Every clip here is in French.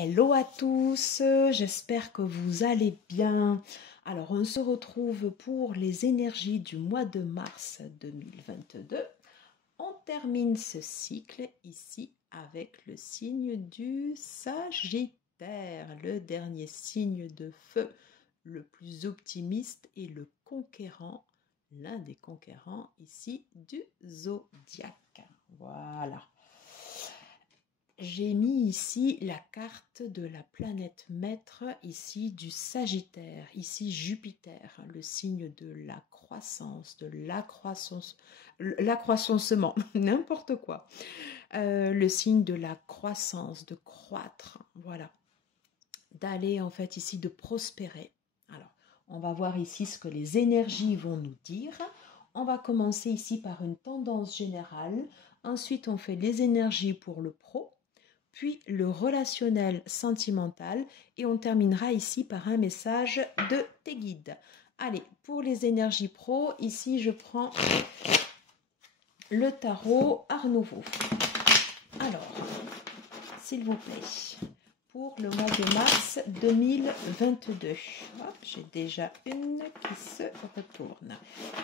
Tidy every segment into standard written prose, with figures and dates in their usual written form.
Hello à tous, j'espère que vous allez bien. Alors, on se retrouve pour les énergies du mois de mars 2022. On termine ce cycle ici avec le signe du Sagittaire, le dernier signe de feu, le plus optimiste et le conquérant, l'un des conquérants ici du zodiaque. Voilà. J'ai mis ici la carte de la planète maître, ici du Sagittaire, ici Jupiter, le signe de l'accroissancement, n'importe quoi. Le signe de la croissance, de croître, voilà. D'aller en fait ici, de prospérer. Alors, on va voir ici ce que les énergies vont nous dire. On va commencer ici par une tendance générale. Ensuite, on fait les énergies pour le pro, puis le relationnel sentimental et on terminera ici par un message de tes guides. Allez, pour les énergies pro, ici je prends le tarot Art Nouveau. Alors, s'il vous plaît, pour le mois de mars 2022. Hop, j'ai déjà une qui se retourne.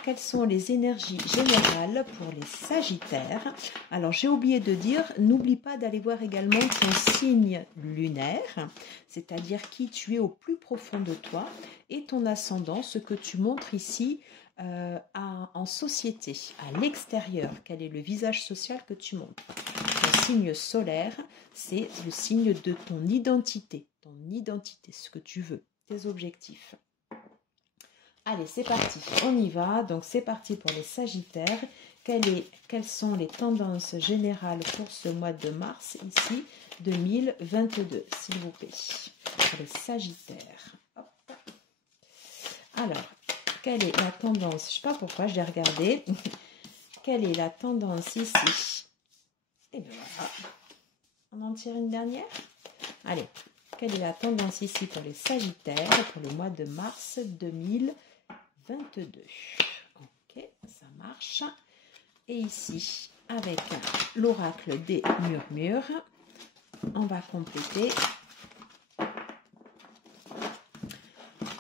Quelles sont les énergies générales pour les Sagittaires? Alors, j'ai oublié de dire, n'oublie pas d'aller voir également ton signe lunaire, c'est-à-dire qui tu es au plus profond de toi, et ton ascendant, ce que tu montres ici en société, à l'extérieur. Quel est le visage social que tu montres? Ton signe solaire, c'est le signe de ton identité, ce que tu veux, tes objectifs. Allez, c'est parti, on y va. Donc, c'est parti pour les Sagittaires. Quelles sont les tendances générales pour ce mois de mars, ici, 2022, s'il vous plaît, pour les Sagittaires. Hop. Alors, quelle est la tendance? Je ne sais pas pourquoi, je l'ai regardé. Quelle est la tendance ici? Et bien voilà. On en tire une dernière? Allez, quelle est la tendance ici pour les Sagittaires pour le mois de mars 2022? Ok, ça marche. Et ici, avec l'oracle des murmures, on va compléter.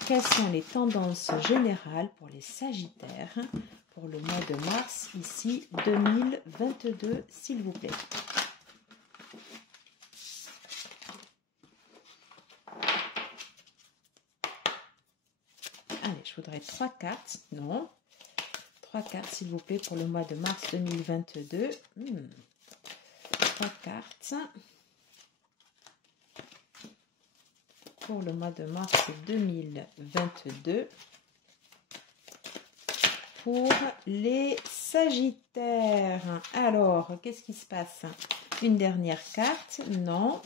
Quelles sont les tendances générales pour les Sagittaires pour le mois de mars, ici, 2022, s'il vous plaît? Allez, je voudrais 3 cartes. Non. 3 cartes, s'il vous plaît, pour le mois de mars 2022. 3 cartes. Pour le mois de mars 2022. Pour les Sagittaires. Alors, qu'est-ce qui se passe? Une dernière carte? Non.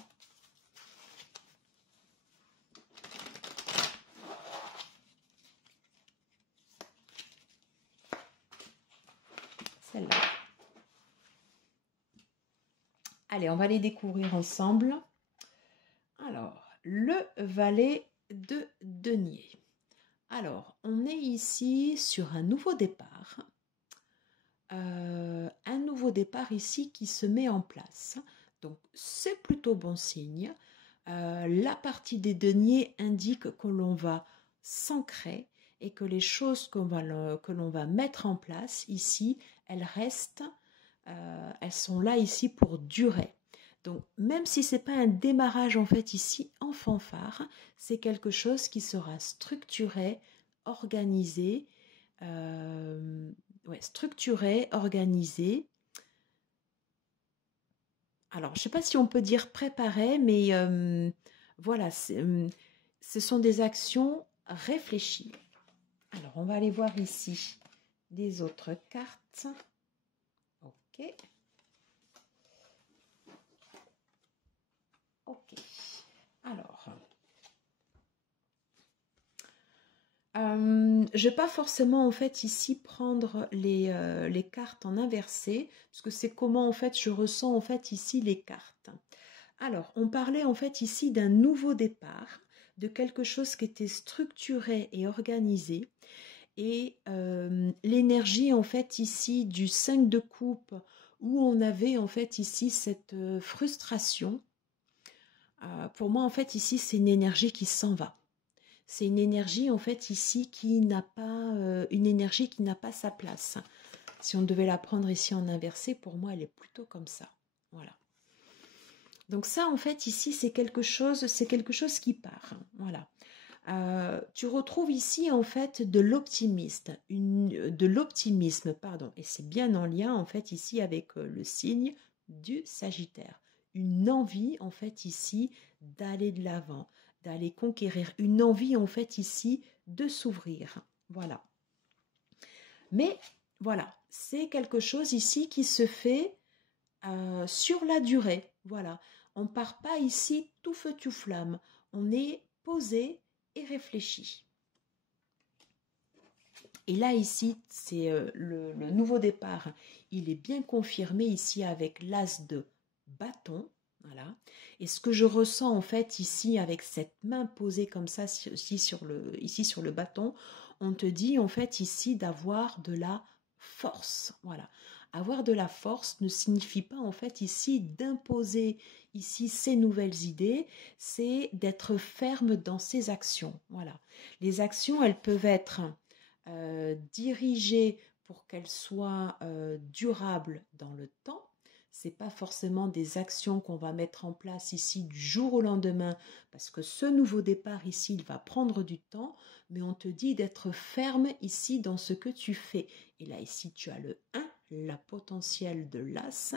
Celle-là. Allez, on va les découvrir ensemble. Alors, le valet de denier. Alors, on est ici sur un nouveau départ. Un nouveau départ ici qui se met en place. Donc, c'est plutôt bon signe. La partie des deniers indique que l'on va s'ancrer et que les choses que l'on va mettre en place ici, elles restent, elles sont là ici pour durer. Donc, même si ce n'est pas un démarrage en fait ici en fanfare, c'est quelque chose qui sera structuré, organisé, organisé. Alors, je ne sais pas si on peut dire préparé, mais voilà, ce sont des actions réfléchies. Alors, on va aller voir ici les autres cartes. Ok. Ok. Alors, je ne vais pas forcément en fait ici prendre les cartes en inversé, parce que c'est comment en fait je ressens en fait ici les cartes. Alors, on parlait en fait ici d'un nouveau départ, de quelque chose qui était structuré et organisé. Et l'énergie en fait ici du 5 de coupe, où on avait en fait ici cette frustration, Pour moi, en fait, ici, c'est une énergie qui s'en va. C'est une énergie, en fait, ici, qui n'a pas, une énergie qui n'a pas sa place. Si on devait la prendre ici en inversé, pour moi, elle est plutôt comme ça. Voilà. Donc ça, en fait, ici, c'est quelque chose qui part. Voilà. Tu retrouves ici, en fait, de l'optimisme, pardon, et c'est bien en lien, en fait, ici, avec le signe du Sagittaire. Une envie, en fait, ici, d'aller de l'avant, d'aller conquérir. Une envie, en fait, ici, de s'ouvrir. Voilà. Mais, voilà, c'est quelque chose ici qui se fait sur la durée. Voilà. On ne part pas ici tout feu, tout flamme. On est posé et réfléchi. Et là, ici, c'est le nouveau départ. Il est bien confirmé ici avec l'as de bâton. Voilà. Et ce que je ressens en fait ici avec cette main posée comme ça ici sur le bâton, on te dit en fait ici d'avoir de la force. Voilà. Avoir de la force ne signifie pas en fait ici d'imposer ici ces nouvelles idées, c'est d'être ferme dans ses actions. Voilà. Les actions, elles peuvent être dirigées pour qu'elles soient durables dans le temps. C'est pas forcément des actions qu'on va mettre en place ici du jour au lendemain, parce que ce nouveau départ ici, il va prendre du temps, mais on te dit d'être ferme ici dans ce que tu fais. Et là, ici, tu as le 1, la potentielle de l'As,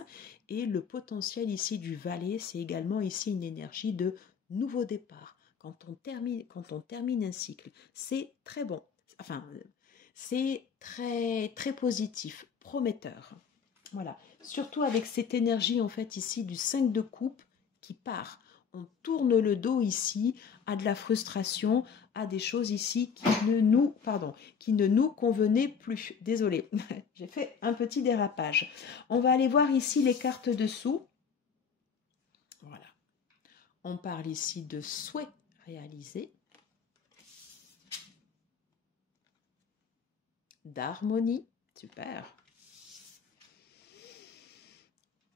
et le potentiel ici du Valet, c'est également ici une énergie de nouveau départ. Quand on termine un cycle, c'est très bon. Enfin, c'est très, très positif, prometteur. Voilà. Surtout avec cette énergie, en fait, ici, du 5 de coupe qui part. On tourne le dos ici à de la frustration, à des choses ici qui ne nous convenaient plus. Désolée, j'ai fait un petit dérapage. On va aller voir ici les cartes dessous. Voilà. On parle ici de souhait réalisé, d'harmonie, super,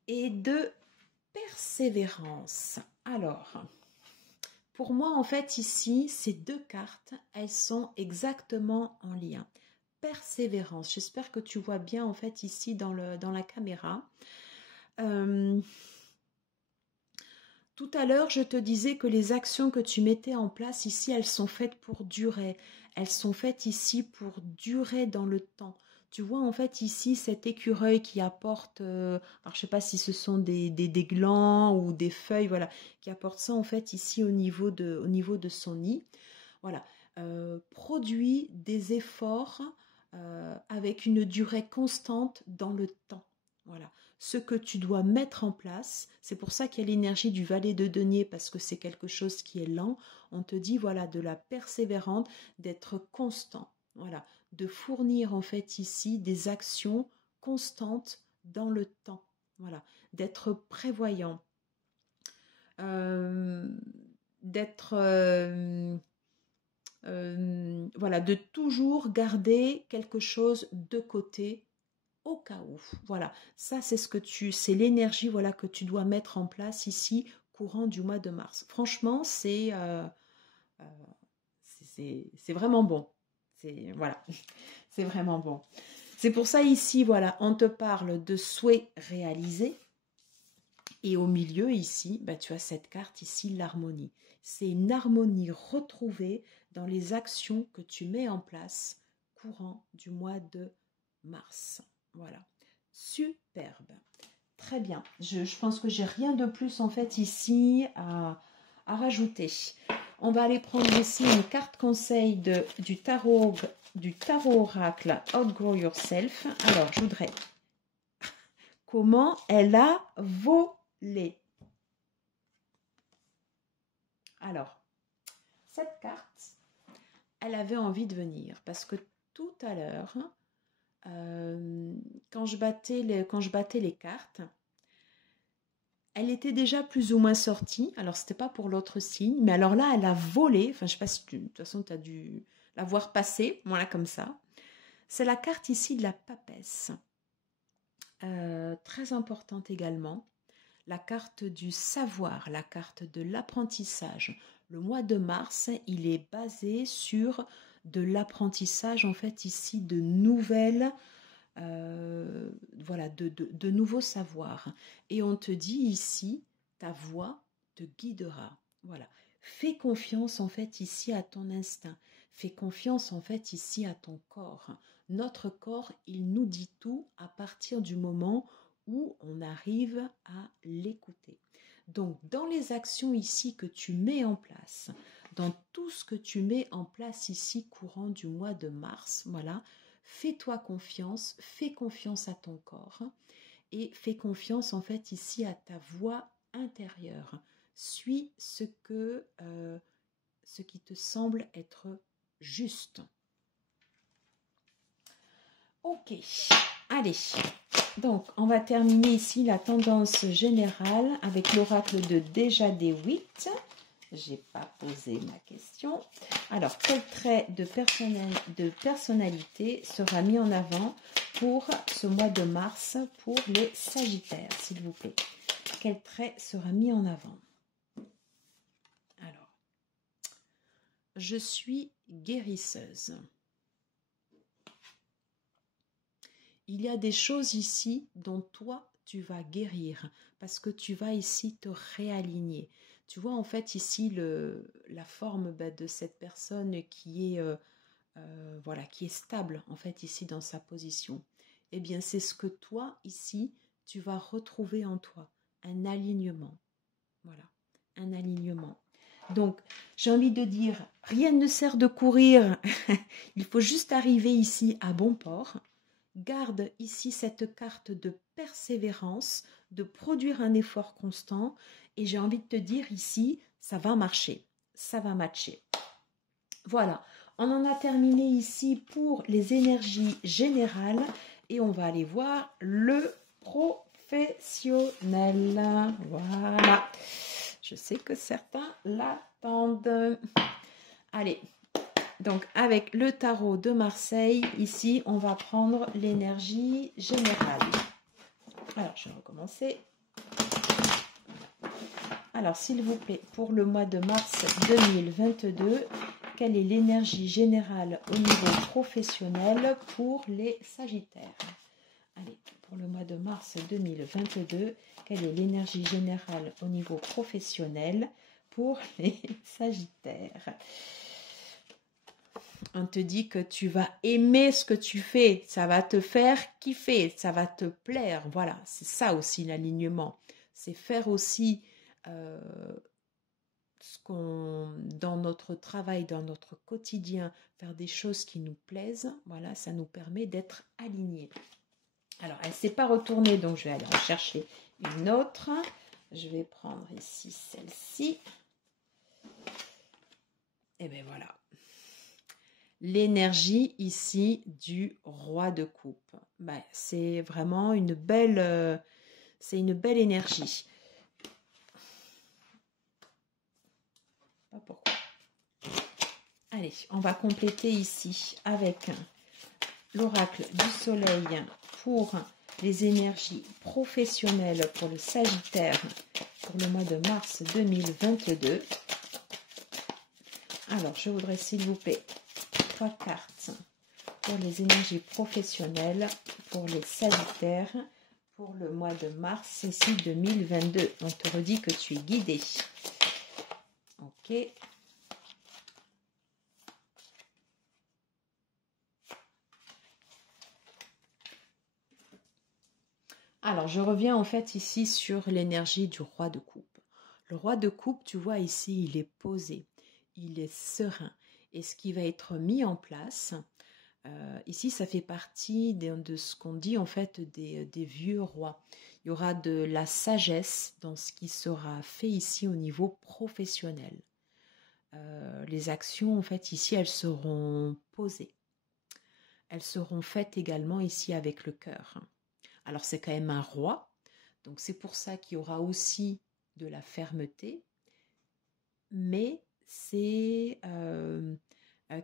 et de persévérance. Alors, pour moi, en fait, ici, ces deux cartes, elles sont exactement en lien. Persévérance, j'espère que tu vois bien, en fait, ici, dans la caméra. Tout à l'heure, je te disais que les actions que tu mettais en place ici, elles sont faites pour durer. Elles sont faites ici pour durer dans le temps. Tu vois en fait ici cet écureuil qui apporte, alors je ne sais pas si ce sont des glands ou des feuilles, voilà, qui apporte ça en fait ici au niveau de son nid. Voilà, produit des efforts avec une durée constante dans le temps. Voilà, ce que tu dois mettre en place, c'est pour ça qu'il y a l'énergie du valet de denier, parce que c'est quelque chose qui est lent. On te dit, voilà, de la persévérance, d'être constant, voilà, de fournir en fait ici des actions constantes dans le temps, voilà, d'être prévoyant, euh, d'être voilà, de toujours garder quelque chose de côté au cas où. Voilà, ça c'est l'énergie voilà que tu dois mettre en place ici courant du mois de mars. Franchement, c'est vraiment bon. C'est voilà, c'est vraiment bon. C'est pour ça ici voilà, on te parle de souhaits réalisés. Et au milieu ici, bah, tu as cette carte ici, l'harmonie. C'est une harmonie retrouvée dans les actions que tu mets en place courant du mois de mars. Voilà, superbe. Très bien. Je pense que j'ai rien de plus en fait ici à rajouter. On va aller prendre ici une carte conseil du tarot oracle Outgrow Yourself. Alors, je voudrais comment elle a volé. Alors, cette carte, elle avait envie de venir parce que tout à l'heure, quand je battais les cartes, elle était déjà plus ou moins sortie. Alors, c'était pas pour l'autre signe, mais alors là, elle a volé. Enfin, je sais pas si de toute façon, tu as dû la voir passer. Voilà, comme ça. C'est la carte ici de la papesse. Très importante également. la carte du savoir, la carte de l'apprentissage. Le mois de mars, il est basé sur de l'apprentissage, en fait, ici, de nouvelles, voilà, de nouveaux savoirs. Et on te dit ici, ta voix te guidera. Voilà. Fais confiance, en fait, ici, à ton instinct. Fais confiance, en fait, ici, à ton corps. Notre corps, il nous dit tout à partir du moment où on arrive à l'écouter. Donc, dans les actions ici que tu mets en place, dans tout ce que tu mets en place ici courant du mois de mars, voilà, fais-toi confiance, fais confiance à ton corps et fais confiance en fait ici à ta voix intérieure. Suis ce qui te semble être juste. Ok, allez. Donc, on va terminer ici la tendance générale avec l'oracle de Déjà des 8. Je n'ai pas posé ma question. Alors, quel trait de personnalité sera mis en avant pour ce mois de mars pour les Sagittaires, s'il vous plaît? Quel trait sera mis en avant? Alors, je suis guérisseuse. Il y a des choses ici dont toi, tu vas guérir parce que tu vas ici te réaligner. Tu vois en fait ici la forme de cette personne qui est, voilà, qui est stable en fait ici dans sa position. Eh bien, c'est ce que toi ici, tu vas retrouver en toi, un alignement. Voilà, un alignement. Donc, j'ai envie de dire, rien ne sert de courir. Il faut juste arriver ici à bon port. Garde ici cette carte de persévérance, de produire un effort constant. Et j'ai envie de te dire ici, ça va marcher, ça va matcher. Voilà, on en a terminé ici pour les énergies générales. Et on va aller voir le professionnel. Voilà, je sais que certains l'attendent. Allez. Donc, avec le tarot de Marseille, ici, on va prendre l'énergie générale. Alors, je vais recommencer. Alors, s'il vous plaît, pour le mois de mars 2022, quelle est l'énergie générale au niveau professionnel pour les Sagittaires? Allez, pour le mois de mars 2022, quelle est l'énergie générale au niveau professionnel pour les Sagittaires? On te dit que tu vas aimer ce que tu fais, ça va te faire kiffer, ça va te plaire. Voilà, c'est ça aussi l'alignement. C'est faire aussi dans notre travail, dans notre quotidien, faire des choses qui nous plaisent. Voilà, ça nous permet d'être alignés. Alors, elle ne s'est pas retournée, donc je vais aller en chercher une autre. Je vais prendre ici celle-ci. Et bien voilà. L'énergie ici du roi de coupe. Ben, c'est vraiment une belle énergie. Pas pourquoi. Allez, on va compléter ici avec l'oracle du soleil pour les énergies professionnelles pour le Sagittaire pour le mois de mars 2022. Alors, je voudrais s'il vous plaît 3 cartes pour les énergies professionnelles pour les Sagittaires pour le mois de mars ici 2022. On te redit que tu es guidé. Ok. Alors, je reviens en fait ici sur l'énergie du roi de coupe. Le roi de coupe, tu vois ici, il est posé, il est serein. Et ce qui va être mis en place, ici, ça fait partie de ce qu'on dit en fait des vieux rois. Il y aura de la sagesse dans ce qui sera fait ici au niveau professionnel. Les actions, en fait, ici, elles seront posées. Elles seront faites également ici avec le cœur. Alors, c'est quand même un roi, donc c'est pour ça qu'il y aura aussi de la fermeté, mais c'est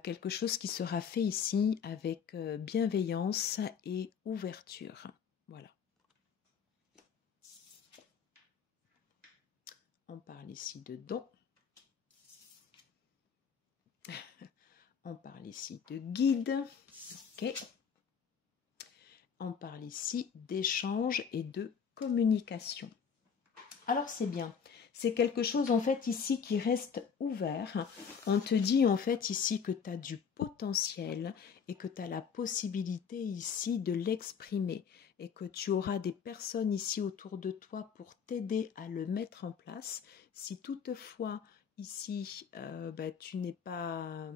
quelque chose qui sera fait ici avec bienveillance et ouverture. Voilà. On parle ici de dons. On parle ici de guide. Ok. On parle ici d'échange et de communication. Alors c'est bien. C'est quelque chose en fait ici qui reste ouvert. On te dit en fait ici que tu as du potentiel et que tu as la possibilité ici de l'exprimer et que tu auras des personnes ici autour de toi pour t'aider à le mettre en place. Si toutefois ici tu n'es pas...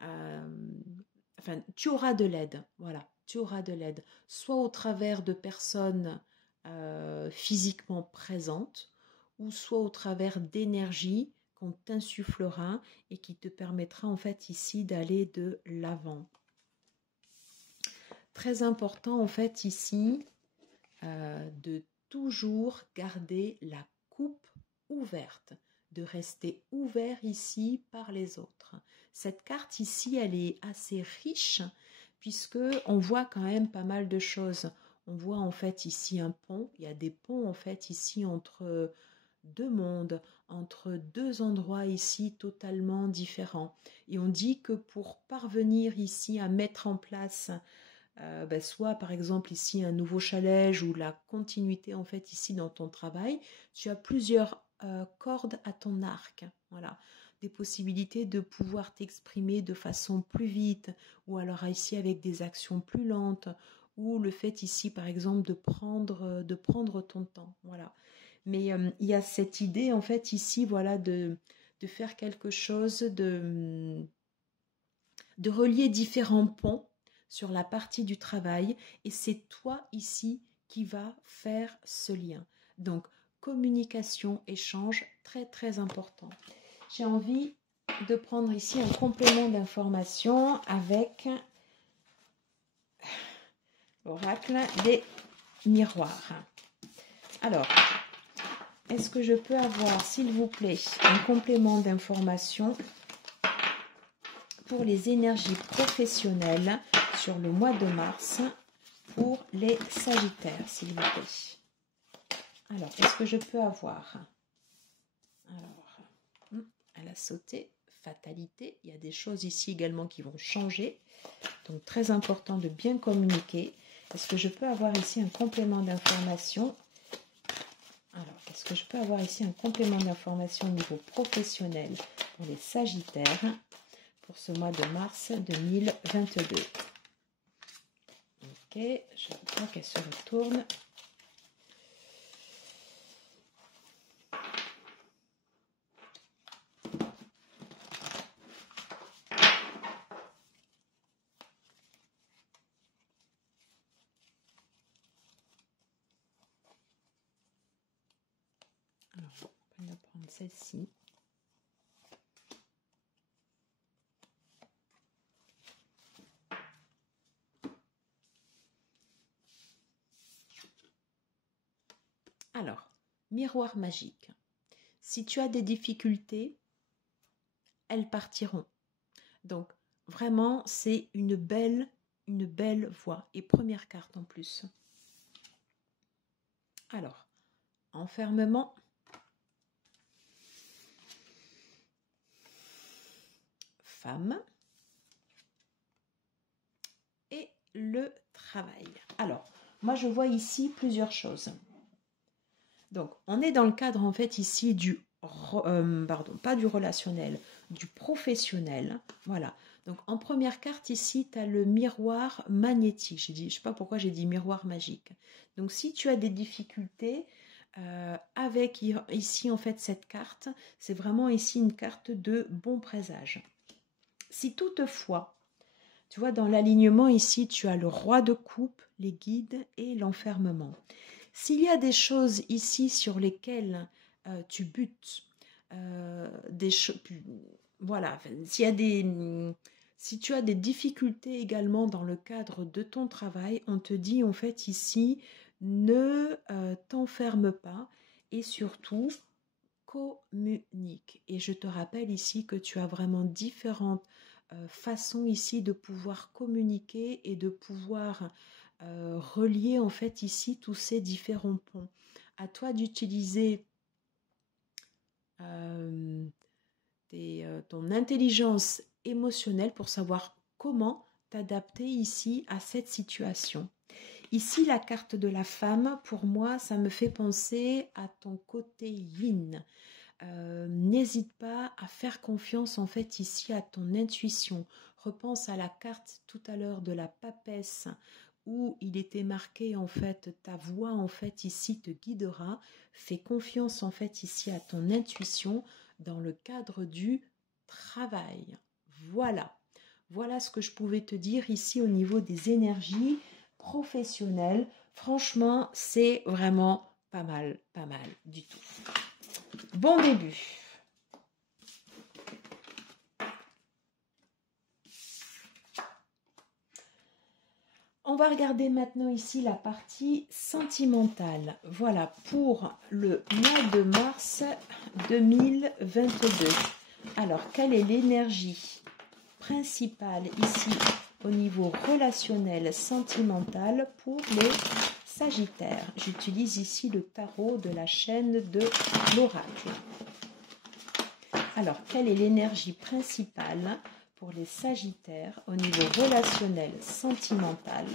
enfin, tu auras de l'aide, voilà, tu auras de l'aide, soit au travers de personnes physiquement présentes, ou soit au travers d'énergie qu'on t'insufflera et qui te permettra en fait ici d'aller de l'avant. Très important en fait ici de toujours garder la coupe ouverte, de rester ouvert ici par les autres. Cette carte ici, elle est assez riche puisque on voit quand même pas mal de choses. On voit en fait ici un pont. Il y a des ponts en fait ici entre deux mondes, entre deux endroits ici totalement différents. Et on dit que pour parvenir ici à mettre en place soit par exemple ici un nouveau challenge ou la continuité en fait ici dans ton travail, tu as plusieurs cordes à ton arc. Voilà, des possibilités de pouvoir t'exprimer de façon plus vite ou alors ici avec des actions plus lentes ou le fait ici par exemple de prendre ton temps. Voilà. Mais il y a cette idée en fait ici voilà de faire quelque chose, de relier différents ponts sur la partie du travail et c'est toi ici qui va faire ce lien. Donc communication, échange, très très important. J'ai envie de prendre ici un complément d'information avec l'oracle des miroirs. Alors, est-ce que je peux avoir, s'il vous plaît, un complément d'information pour les énergies professionnelles sur le mois de mars pour les Sagittaires, s'il vous plaît. Alors, est-ce que je peux avoir... Alors, elle a sauté, fatalité. Il y a des choses ici également qui vont changer. Donc, très important de bien communiquer. Est-ce que je peux avoir ici un complément d'information? Alors, est-ce que je peux avoir ici un complément d'information au niveau professionnel pour les Sagittaires pour ce mois de mars 2022? Ok, je vois qu'elle se retourne. Alors, on va prendre celle-ci. Alors, miroir magique. Si tu as des difficultés, elles partiront. Donc, vraiment, c'est une belle voie. Et première carte en plus. Alors, enfermement. Femme. Et le travail. Alors, moi, je vois ici plusieurs choses. Donc, on est dans le cadre, en fait, ici du... pas du relationnel, du professionnel. Voilà. Donc, en première carte, ici, tu as le miroir magnétique. Je ne sais pas pourquoi j'ai dit miroir magique. Donc, si tu as des difficultés avec ici, en fait, cette carte, c'est vraiment ici une carte de bon présage. Si toutefois, tu vois, dans l'alignement ici, tu as le roi de coupe, les guides et l'enfermement. S'il y a des choses ici sur lesquelles tu butes, voilà, si tu as des difficultés également dans le cadre de ton travail, on te dit en fait ici, ne t'enferme pas et surtout communique. Et je te rappelle ici que tu as vraiment différentes façons ici de pouvoir communiquer et de pouvoir relier en fait ici tous ces différents ponts. À toi d'utiliser ton intelligence émotionnelle pour savoir comment t'adapter ici à cette situation. Ici, la carte de la femme, pour moi, ça me fait penser à ton côté yin. N'hésite pas à faire confiance en fait ici à ton intuition. Repense à la carte tout à l'heure de la papesse où il était marqué en fait ta voix en fait ici te guidera. Fais confiance en fait ici à ton intuition dans le cadre du travail. Voilà ce que je pouvais te dire ici au niveau des énergies professionnelles. Franchement, c'est vraiment pas mal du tout. Bon début. On va regarder maintenant ici la partie sentimentale. Voilà, pour le mois de mars 2022. Alors, quelle est l'énergie principale ici au niveau relationnel, sentimental pour les Sagittaires? J'utilise ici le tarot de la chaîne de l'oracle. Alors, quelle est l'énergie principale pour les Sagittaires au niveau relationnel, sentimental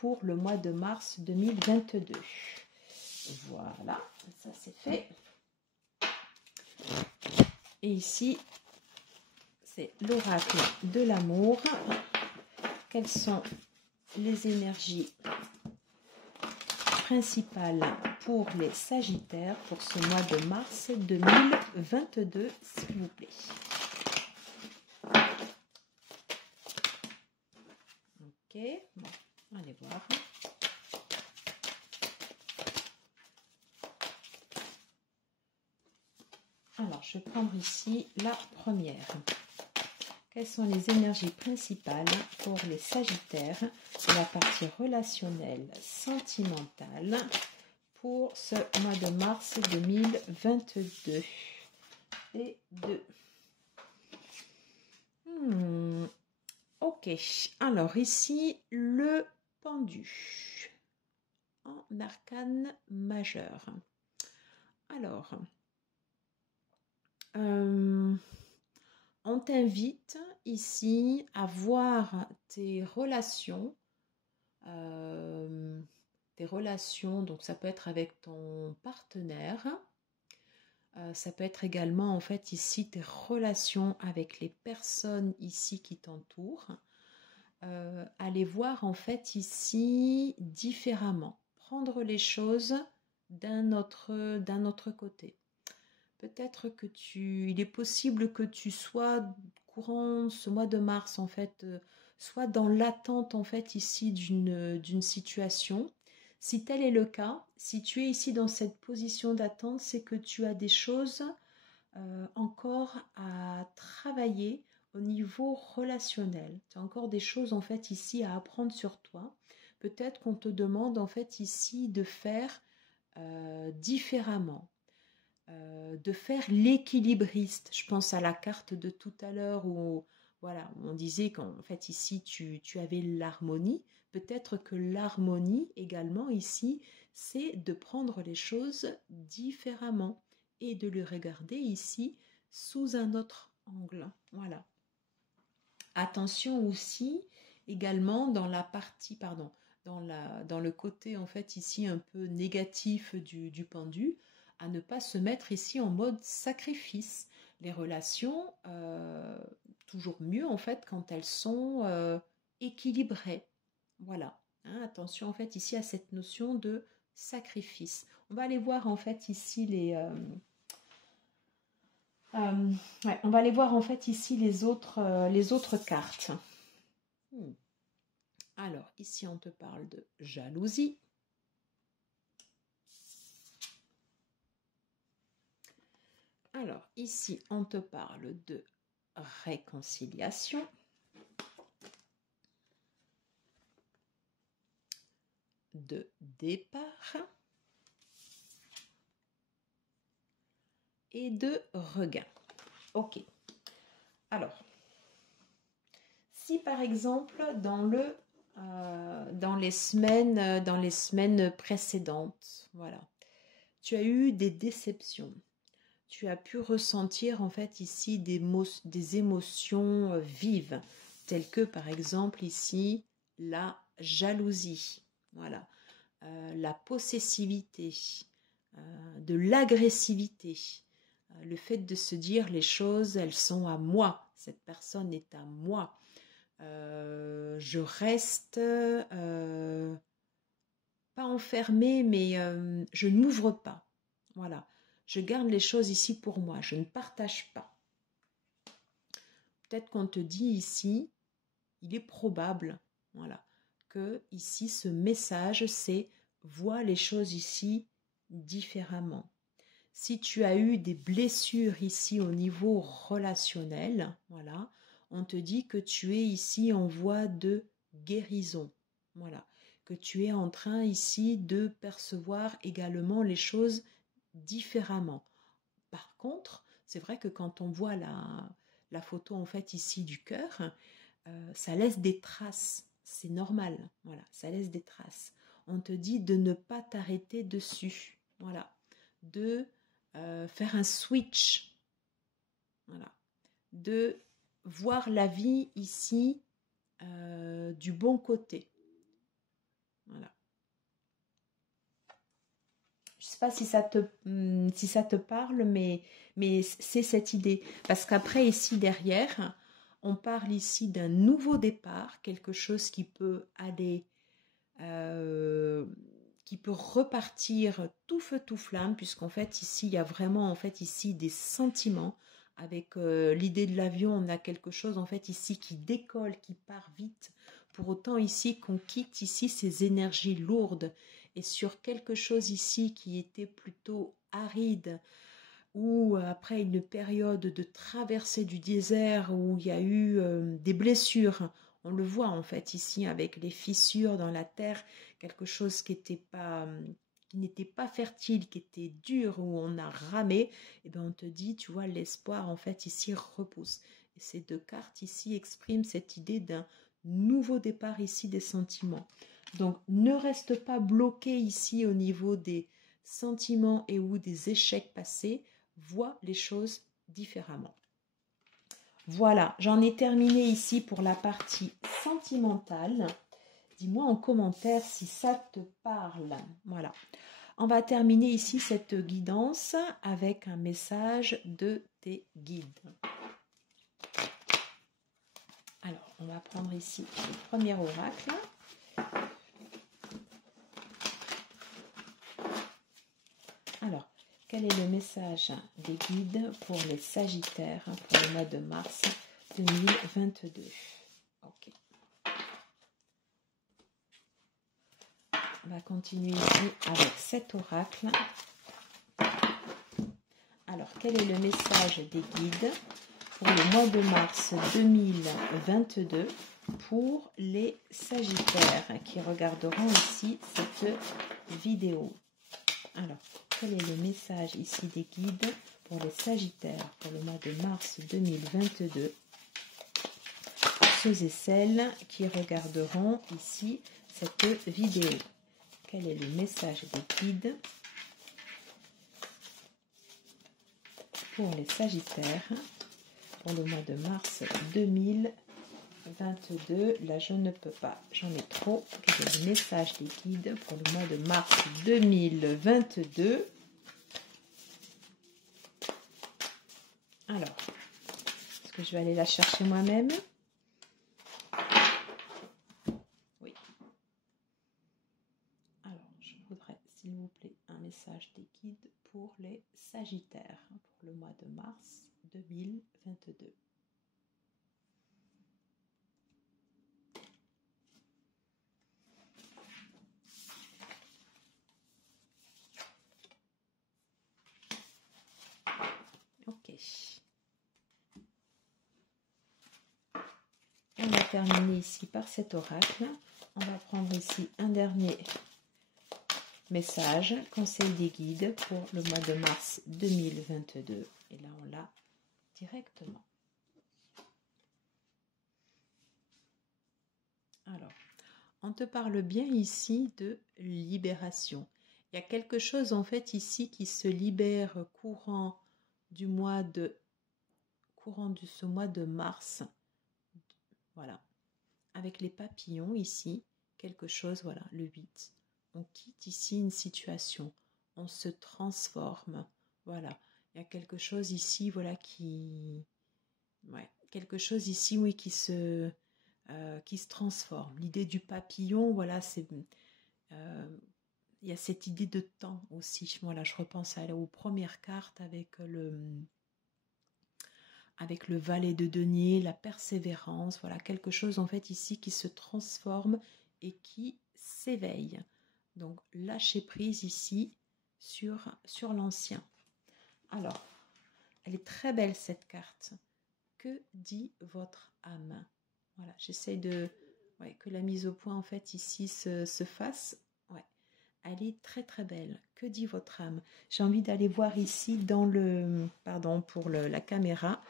pour le mois de mars 2022? Voilà, ça c'est fait. Et ici, c'est l'oracle de l'amour. Quelles sont les énergies principales pour les Sagittaires pour ce mois de mars 2022, s'il vous plaît? Ok, bon, allez voir. Alors, je vais prendre ici la première. Quelles sont les énergies principales pour les Sagittaires de la partie relationnelle, sentimentale pour ce mois de mars 2022 et 2. Ok, alors ici, le pendu en arcane majeur. Alors, on t'invite ici à voir tes relations, donc ça peut être avec ton partenaire, ça peut être également en fait ici tes relations avec les personnes ici qui t'entourent. Aller voir en fait ici différemment, prendre les choses d'un autre côté. Peut-être que il est possible que tu sois courant ce mois de mars en fait, soit dans l'attente en fait ici d'une situation. Si tel est le cas, si tu es ici dans cette position d'attente, c'est que tu as des choses encore à travailler au niveau relationnel. Tu as encore des choses en fait ici à apprendre sur toi. Peut-être qu'on te demande en fait ici de faire différemment. De faire l'équilibriste. Je pense à la carte de tout à l'heure où voilà, on disait qu'en fait ici tu avais l'harmonie. Peut-être que l'harmonie également ici, c'est de prendre les choses différemment et de le regarder ici sous un autre angle. Voilà. Attention aussi également dans la partie, dans le côté en fait ici un peu négatif du pendu, à ne pas se mettre ici en mode sacrifice. Les relations, toujours mieux en fait quand elles sont équilibrées. Voilà. Hein, attention en fait ici à cette notion de sacrifice. On va aller voir en fait ici on va aller voir en fait ici les autres cartes. Alors, ici, on te parle de jalousie. Alors, ici, on te parle de réconciliation. De départ. Et de regain. Ok. Alors, si par exemple, dans les semaines précédentes, voilà, tu as eu des déceptions, tu as pu ressentir en fait ici des émotions vives, telles que par exemple ici la jalousie, voilà, la possessivité, de l'agressivité, le fait de se dire les choses, elles sont à moi, cette personne est à moi, je reste pas enfermée, mais je ne m'ouvre pas, voilà. Je garde les choses ici pour moi, je ne partage pas. Peut-être qu'on te dit ici, il est probable, voilà, que ici ce message c'est vois les choses ici différemment. Si tu as eu des blessures ici au niveau relationnel, voilà, on te dit que tu es ici en voie de guérison, voilà, que tu es en train ici de percevoir également les choses différemment. Par contre, c'est vrai que quand on voit la photo en fait ici du cœur, ça laisse des traces, c'est normal, voilà, ça laisse des traces. On te dit de ne pas t'arrêter dessus, voilà, de faire un switch, voilà, de voir la vie ici du bon côté, voilà. Je ne sais pas si ça te parle, mais c'est cette idée. Parce qu'après, ici, derrière, on parle ici d'un nouveau départ, quelque chose qui peut aller, qui peut repartir tout feu, tout flamme, puisqu'en fait, ici, il y a vraiment, en fait, ici, des sentiments. Avec l'idée de l'avion, on a quelque chose, en fait, ici, qui décolle, qui part vite. Pour autant, ici, qu'on quitte, ici, ces énergies lourdes et sur quelque chose ici qui était plutôt aride, ou après une période de traversée du désert où il y a eu des blessures, on le voit en fait ici avec les fissures dans la terre, quelque chose qui n'était pas fertile, qui était dur, où on a ramé, et bien on te dit, tu vois, l'espoir en fait ici repousse. Et ces deux cartes ici expriment cette idée d'un nouveau départ ici des sentiments. Donc ne reste pas bloqué ici au niveau des sentiments et ou des échecs passés, vois les choses différemment. Voilà, j'en ai terminé ici pour la partie sentimentale. Dis-moi en commentaire si ça te parle. Voilà. On va terminer ici cette guidance avec un message de tes guides. Alors, on va prendre ici le premier oracle. Alors, quel est le message des guides pour les Sagittaires pour le mois de mars 2022? Ok. On va continuer ici avec cet oracle. Alors, quel est le message des guides pour le mois de mars 2022 pour les Sagittaires qui regarderont ici cette vidéo? Alors, quel est le message ici des guides pour les Sagittaires pour le mois de mars 2022? Ceux et celles qui regarderont ici cette vidéo. Quel est le message des guides pour les Sagittaires pour le mois de mars 2022? Là, je ne peux pas, j'en ai trop. Quel est le message des guides pour le mois de mars 2022? Alors, est-ce que je vais aller la chercher moi-même? Oui. Alors, je voudrais, s'il vous plaît, un message des guides pour les Sagittaires pour le mois de mars 2022. Ok. On va terminer ici par cet oracle. On va prendre ici un dernier message, conseil des guides pour le mois de mars 2022. Et là, on l'a directement. Alors, on te parle bien ici de libération. Il y a quelque chose en fait ici qui se libère courant du mois de courant de ce mois de mars. Voilà. Avec les papillons ici, quelque chose, voilà, le 8. On quitte ici une situation, on se transforme, voilà. Il y a quelque chose ici, voilà, quelque chose ici, oui, qui se transforme. L'idée du papillon, voilà, c'est, il y a cette idée de temps aussi. Voilà, je repense aux premières cartes avec le valet de denier, la persévérance, voilà, quelque chose en fait ici qui se transforme et qui s'éveille. Donc, lâcher prise ici sur l'ancien. Alors, elle est très belle cette carte. Que dit votre âme? Voilà, j'essaie que la mise au point en fait ici se fasse. Ouais, elle est très très belle. Que dit votre âme? J'ai envie d'aller voir ici dans le... Pardon pour la caméra.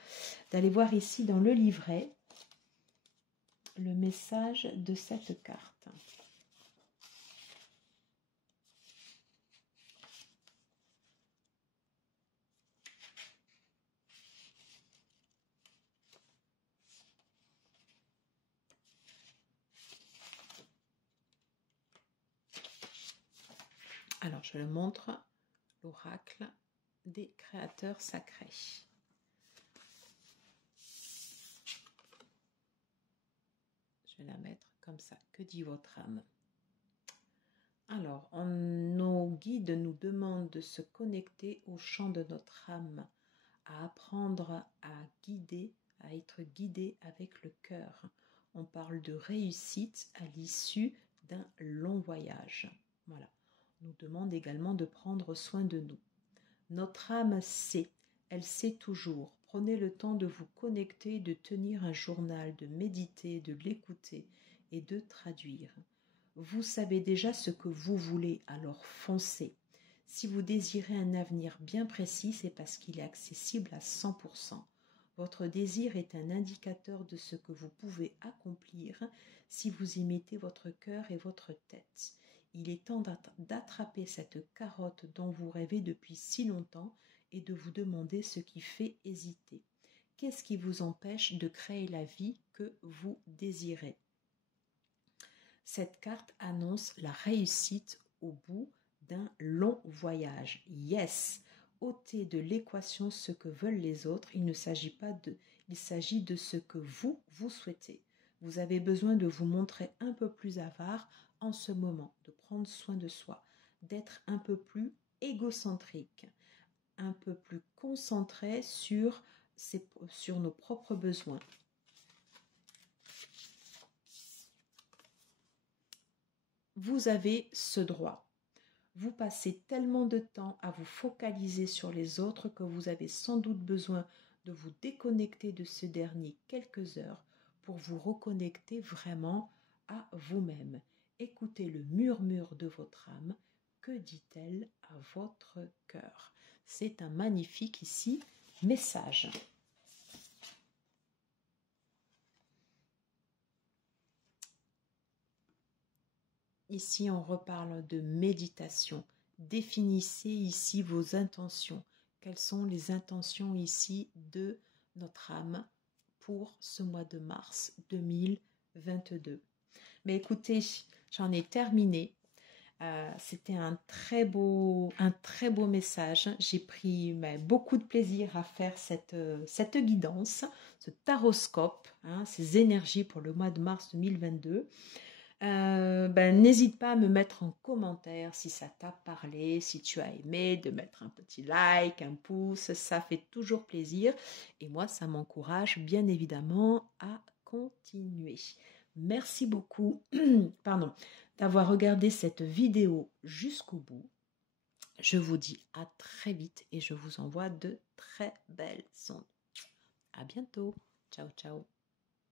D'aller voir ici dans le livret le message de cette carte. Alors, je le montre, l'oracle des créateurs sacrés. Je vais la mettre comme ça. Que dit votre âme? Alors, nos guides nous demandent de se connecter au chant de notre âme, à apprendre à guider, à être guidé avec le cœur. On parle de réussite à l'issue d'un long voyage. Voilà. On nous demande également de prendre soin de nous. Notre âme sait, elle sait toujours. Prenez le temps de vous connecter, de tenir un journal, de méditer, de l'écouter et de traduire. Vous savez déjà ce que vous voulez, alors foncez. Si vous désirez un avenir bien précis, c'est parce qu'il est accessible à 100%. Votre désir est un indicateur de ce que vous pouvez accomplir si vous y mettez votre cœur et votre tête. Il est temps d'attraper cette carotte dont vous rêvez depuis si longtemps et de vous demander ce qui fait hésiter. Qu'est-ce qui vous empêche de créer la vie que vous désirez? Cette carte annonce la réussite au bout d'un long voyage. Yes! Ôtez de l'équation ce que veulent les autres. Il s'agit de ce que vous souhaitez. Vous avez besoin de vous montrer un peu plus avare en ce moment, de prendre soin de soi, d'être un peu plus égocentrique, un peu plus concentré sur nos propres besoins. Vous avez ce droit. Vous passez tellement de temps à vous focaliser sur les autres que vous avez sans doute besoin de vous déconnecter de ce dernier quelques heures pour vous reconnecter vraiment à vous-même. Écoutez le murmure de votre âme. Que dit-elle à votre cœur? C'est un magnifique ici message. Ici, on reparle de méditation. Définissez ici vos intentions. Quelles sont les intentions ici de notre âme pour ce mois de mars 2022? Mais écoutez, j'en ai terminé. C'était un très beau message. J'ai pris beaucoup de plaisir à faire cette guidance, ce taroscope, ces énergies pour le mois de mars 2022. N'hésite pas à me mettre en commentaire si ça t'a parlé, si tu as aimé, de mettre un petit like, un pouce, ça fait toujours plaisir et moi ça m'encourage bien évidemment à continuer. Merci beaucoup d'avoir regardé cette vidéo jusqu'au bout. Je vous dis à très vite et je vous envoie de très belles ondes. À bientôt. Ciao, ciao.